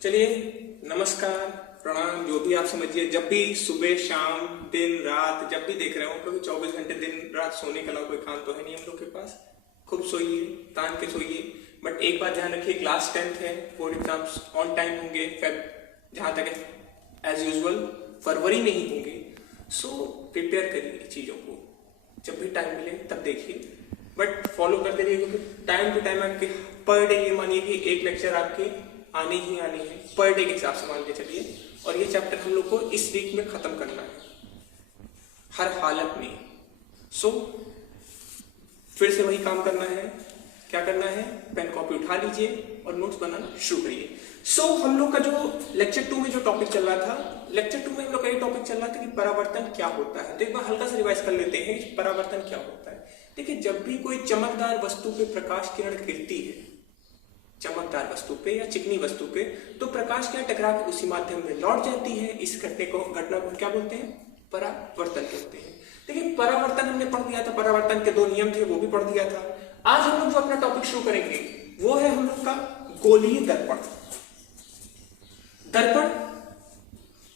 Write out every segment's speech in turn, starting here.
चलिए, नमस्कार, प्रणाम, जो भी आप समझिए। जब भी सुबह शाम दिन रात जब भी देख रहे हो, क्योंकि 24 घंटे दिन रात सोने के अलावा कोई काम तो है नहीं हम लोग के पास। खूब सोइए, तान के सोइए। बट एक बात ध्यान रखिए, क्लास 10th है, बोर्ड एग्जाम्स ऑन टाइम होंगे। जहां तक है एज यूजल फरवरी में ही होंगे। सो प्रिपेयर करिए चीजों को, जब भी टाइम मिले तब देखिए, बट फॉलो करते रहिए, क्योंकि टाइम टू टाइम आपके पर डे ये मानिए कि एक लेक्चर आपके आने ही आने हैं, पर डे के हिसाब से मान के चलिए। और ये चैप्टर हम लोग को इस वीक में खत्म करना है हर हालत में। सो फिर से वही काम करना है। क्या करना है? पेन कॉपी उठा लीजिए और नोट्स बनाना शुरू करिए। सो हम लोग का जो लेक्चर 2 में जो टॉपिक चल रहा था, लेक्चर 2 में हम लोग का ये टॉपिक चल रहा था कि परावर्तन क्या होता है। तो एक बार हल्का सा रिवाइज कर लेते हैं कि परावर्तन क्या होता है। देखिए, जब भी कोई चमकदार वस्तु पे प्रकाश किरण गिरती है, चमकदार वस्तु पे या चिकनी वस्तु पे, तो प्रकाश किरण टकरा के उसी माध्यम में लौट जाती है। इस घटना को क्या बोलते हैं? परावर्तन कहते हैं। देखिए, परावर्तन हमने पढ़ दिया था, परावर्तन के 2 नियम थे, वो भी पढ़ दिया था। आज हम लोग जो अपना टॉपिक शुरू करेंगे वो है हम लोग का गोलीय दर्पण। दर्पण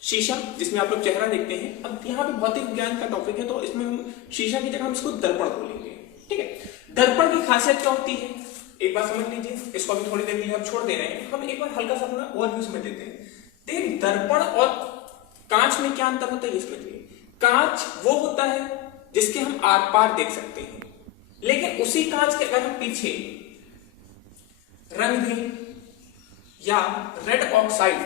शीशा, जिसमें आप लोग चेहरा देखते हैं। अब यहाँ पे भौतिक विज्ञान का टॉपिक है, तो इसमें हम शीशा की जगह हम इसको दर्पण बोलेंगे। ठीक है, दर्पण की खासियत क्या होती है एक बार समझ लीजिए। इसको अभी थोड़ी देर के लिए हम छोड़ दे रहे हैं, हम एक बार हल्का सा अपना ओवरव्यू समझ लेते हैं। देखिए, दर्पण और कांच में क्या अंतर होता है ये समझिए। कांच वो होता है जिसके हम आर पार देख सकते हैं, लेकिन उसी कांच के अगर हम पीछे रंग दें या रेड ऑक्साइड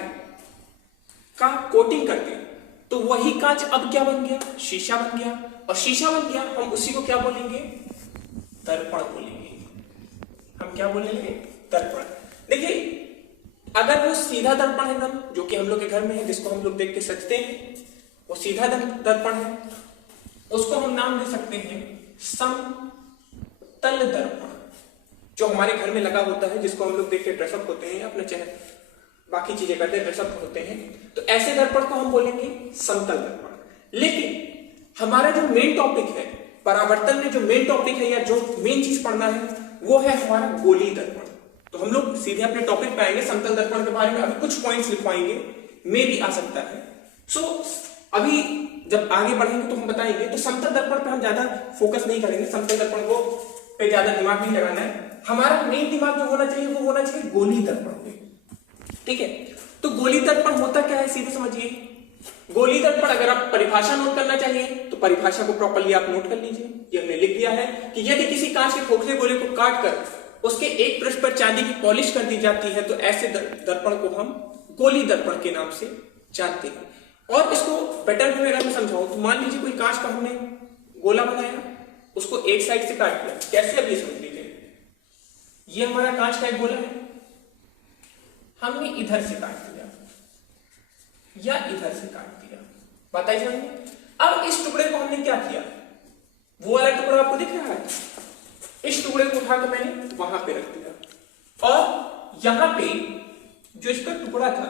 का कोटिंग करते हैं, तो वही कांच अब क्या बन गया? शीशा बन गया। और शीशा बन गया, हम उसी को क्या बोलेंगे? दर्पण बोलेंगे। हम क्या बोलेंगे? दर्पण। देखिए, अगर वो सीधा दर्पण है ना, जो कि हम लोग के घर में है, जिसको हम लोग देख के सजते हैं, वो सीधा दर्पण है, उसको हम नाम दे सकते हैं समतल दर्पण। जो हमारे घर में लगा होता है, जिसको हम लोग देख के ड्रेसअप होते हैं, अपने चेहरे बाकी चीजें करते हैं, ड्रेसअप होते हैं, तो ऐसे दर्पण को हम बोलेंगे समतल दर्पण। लेकिन हमारा जो मेन टॉपिक है परावर्तन में, जो मेन टॉपिक है या जो मेन चीज पढ़ना है, वो है हमारा गोलीय दर्पण। तो हम लोग सीधे अपने टॉपिक पे आएंगे। समतल दर्पण के बारे में अभी कुछ पॉइंट्स लिखवाएंगे, मे भी आ सकता है। सो अभी जब आगे बढ़ेंगे तो हम बताएंगे। तो समतल दर्पण पे हम ज्यादा फोकस नहीं करेंगे, समतल दर्पण को पे ज्यादा दिमाग नहीं लगाना है। हमारा मेन दिमाग जो होना चाहिए वो होना चाहिए गोलीय दर्पण पे। ठीक है, तो गोलीय दर्पण होता क्या है सीधे समझिए। गोलीय दर्पण, अगर आप परिभाषा नोट करना चाहिए तो परिभाषा को प्रॉपर्ली आप नोट कर लीजिए। ये हमने लिख दिया है कि यदि किसी कांच के खोखले गोले को काट कर उसके एक पृष्ठ पर चांदी की पॉलिश कर दी जाती है, तो ऐसे दर्पण को हम गोलीय दर्पण के नाम से जानते हैं। और इसको बेटर वे में अगर मैं समझाऊं, तो मान लीजिए कोई कांच का हमने गोला बनाया, उसको एक साइड से काट दिया। कैसे? अब ये समझ लीजिए, ये हमारा कांच का एक गोला है, हमने इधर से काट दिया या इधर से काट दिया। बात आई समझ में? अब इस टुकड़े को हमने क्या किया? वो वाला टुकड़ा आपको दिख रहा है, इस टुकड़े को उठा के मैंने वहां पे रख दिया, और यहां पे जो इसका टुकड़ा था,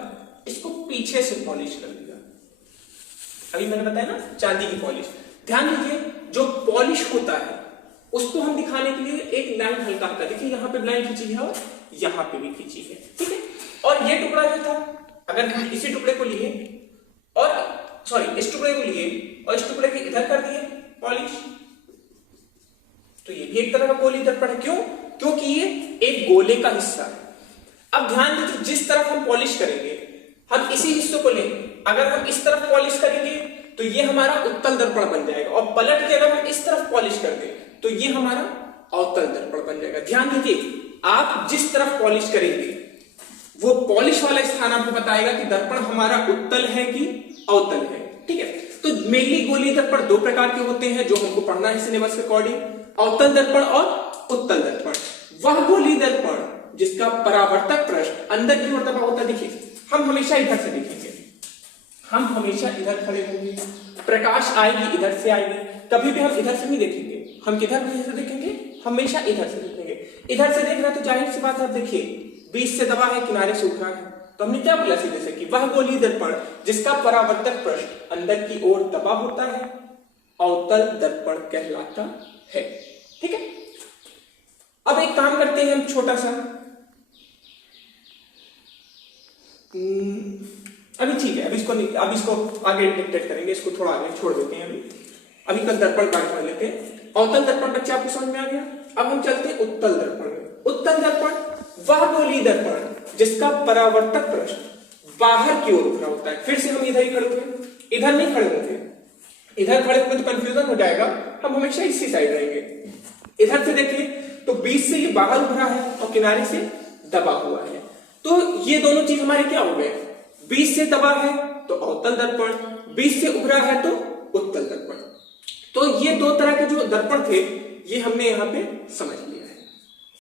इसको पीछे से पॉलिश कर दिया। अभी मैंने बताया ना, चांदी की पॉलिश। ध्यान दीजिए, जो पॉलिश होता है उसको हम दिखाने के लिए एक लाइन हल्का होता है। देखिए, यहां पे लाइन खींची है और यहां पे भी खींची है। ठीक है, और ये टुकड़ा जो था, अगर हम इसी टुकड़े को लिए और इस टुकड़े को लिए और इस टुकड़े के इधर कर दिए पॉलिश, तो ये भी एक तरह का गोलीय दर्पण है। क्यों? क्योंकि ये एक गोले का हिस्सा है। अब ध्यान दीजिए, जिस तरफ हम पॉलिश करेंगे, हम इसी हिस्से को लेंगे। अगर हम इस तरफ पॉलिश करेंगे तो ये हमारा उत्तल दर्पण बन जाएगा, और पलट के अगर हम इस तरफ पॉलिश कर दें तो ये हमारा अवतल दर्पण बन जाएगा। ध्यान दीजिए, आप जिस तरफ पॉलिश करेंगे वो पॉलिश वाला स्थान आपको बताएगा कि दर्पण हमारा उत्तल है कि अवतल है। ठीक है, तो मेनली गोलीय दर्पण 2 प्रकार के होते हैं जो हमको पढ़ना है सिलेबस के अकॉर्डिंग, अवतल दर्पण और उत्तल दर्पण। वह गोलीय दर्पण जिसका परावर्तक पृष्ठ अंदर की ओर दबा होता है। देखिए, हम हमेशा इधर से देखेंगे, हम हमेशा इधर खड़े होंगे, प्रकाश आएगी इधर से आएगी, कभी भी हम इधर से नहीं देखेंगे। हम किधर से देखेंगे? हमेशा इधर से देखेंगे। इधर से देख रहे तो जाहिर सी बात है, आप देखिए बीच से दबा है, किनारे से उठा है, तो हमने क्या बोला सीधे से कि वह गोलीय दर्पण जिसका परावर्तक पृष्ठ अंदर की ओर दबा होता है अवतल दर्पण कहलाता है। ठीक है, अब एक काम करते हैं हम छोटा सा, अभी ठीक है, अब इसको आगे डिक्टेट करेंगे, इसको थोड़ा आगे छोड़ देते हैं। अभी कल दर्पण कार्य कर लेते हैं। अवतल दर्पण बच्चे आपको समझ में आ गया। अब हम चलते हैं उत्तल दर्पण में। उत्तल दर्पण वह गोलीय दर्पण जिसका परावर्तक पृष्ठ बाहर की ओर उभरा होता है। फिर से हम इधर ही खड़े होंगे, इधर नहीं खड़े होंगे। इधर खड़े होंगे तो कंफ्यूजन हो जाएगा, हम हमेशा इसी साइड रहेंगे। इधर से देखिए तो बीच से ये बाहर उभरा है और किनारे से दबा हुआ है, तो ये दोनों चीज हमारे क्या हो गए, बीच से दबा है तो अवतल दर्पण, बीच से उभरा है तो उत्तल दर्पण। तो ये दो तरह के जो दर्पण थे ये हमने यहाँ पे समझ लिया।